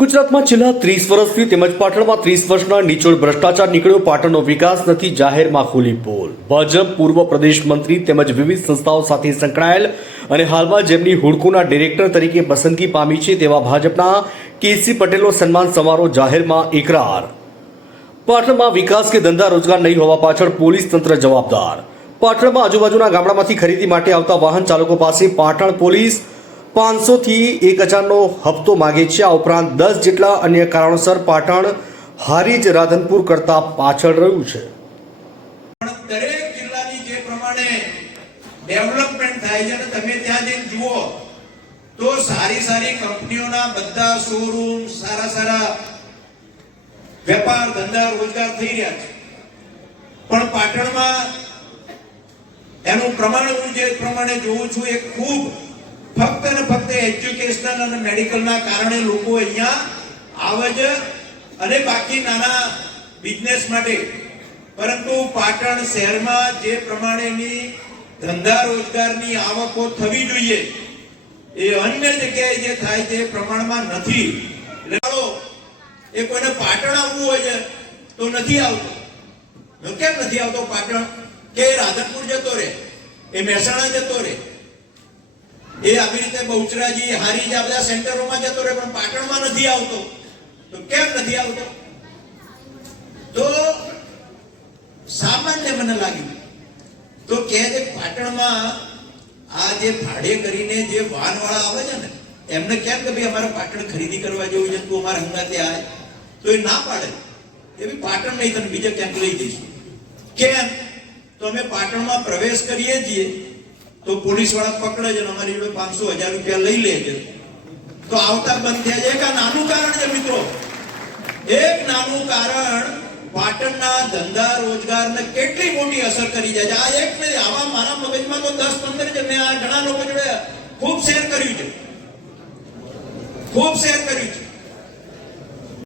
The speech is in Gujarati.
ગુજરાતમાં છેલ્લા ત્રીસ વર્ષથી તેમજ પાટણમાં ત્રીસ વર્ષના નીચોડ ભ્રષ્ટાચાર નીકળ્યો. પાટણનો વિકાસ નથી, જાહેરમાં ખુલી પોલ. ભાજપ, પૂર્વ પ્રદેશ મંત્રી તેમજ વિવિધ સંસ્થાઓ સાથે સંકળાયેલ અને હાલમાં જેમની હુડકોના ડિરેક્ટર તરીકે પસંદગી પામી છે તેવા ભાજપના કેસી પટેલનો સન્માન સમારોહ જાહેરમાં એકરાર. પાટણમાં વિકાસ કે ધંધા રોજગાર નહીં હોવા પાછળ પોલીસ તંત્ર જવાબદાર. પાટણમાં આજુબાજુના ગામડામાંથી ખરીદી માટે આવતા વાહન ચાલકો પાસે પાટણ પોલીસ પાંચસો થી એક હજારનો હપ્તો માગે છે. આ ઉપરાંત દસ જેટલા અન્ય કારણોસર પાટણ, હારીજ, રાધનપુર કરતા પાછળ રહ્યું છે. દરેક જિલ્લાની જે પ્રમાણે ડેવલપમેન્ટ થાય છે તમે ત્યાં જઈને જુઓ, તો સારી સારી કંપનીઓના બધા શોરૂમ સારા સારા વેપાર, ધંધા, રોજગાર થઈ રહ્યા છે. પણ પાટણમાં એનું પ્રમાણ હું જે પ્રમાણે જોઉં છું, એ ખૂબ ફક્ત ને ફક્ત એજ્યુકેશનલ અને મેડિકલના કારણે લોકો અહીંયા આવે છે અને બાકી નાના બિઝનેસ માટે. પરંતુ પાટણ શહેરમાં જે પ્રમાણેની ધંધા રોજગારની આવકો થવી જોઈએ, એ અન્ય જગ્યાએ જે થાય તે પ્રમાણમાં નથી. એટલે એ કોઈને પાટણ આવવું હોય છે, તો નથી આવતો. કેમ નથી આવતો પાટણ? કે રાધનપુર જતો રહે એ મહેસાણા જતો રહે એ આવી રીતે બહુચરાજી હારી આ બધા સેન્ટરોમાં જતો રહે, પણ પાટણમાં નથી આવતો. તો કેમ નથી આવતો? તો સામાન્ય મને લાગ્યું, તો કે જે પાટણમાં આ જે ભાડે કરીને જે વાહનવાળા આવે છે ને, એમને કેમ કે ભાઈ અમારે પાટણ ખરીદી કરવા જેવું છે, તું અમારા હંગાતે આવે તો એ ના પાડે. એ બી પાટણ નહીં, તને બીજે ક્યાંક લઈ જઈશું. કેમ? તો અમે પાટણમાં પ્રવેશ કરીએ છીએ. તો પોલીસવાળા પકડે છે અમારી જોડે પાંચસો હજાર રૂપિયા લઈ લે છે. તો આવતા બંધ થયા છે. એક આ નાનું કારણ છે મિત્રો. એક નાનું કારણ પાટણના ધંધા રોજગારને કેટલી મોટી અસર કરી જાય છે. આ એક નહીં, આવા મારા મગજમાં તો દસ પંદર છે. મેં આ ઘણા લોકો જોડે ખૂબ શેર કર્યું છે. ખૂબ શેર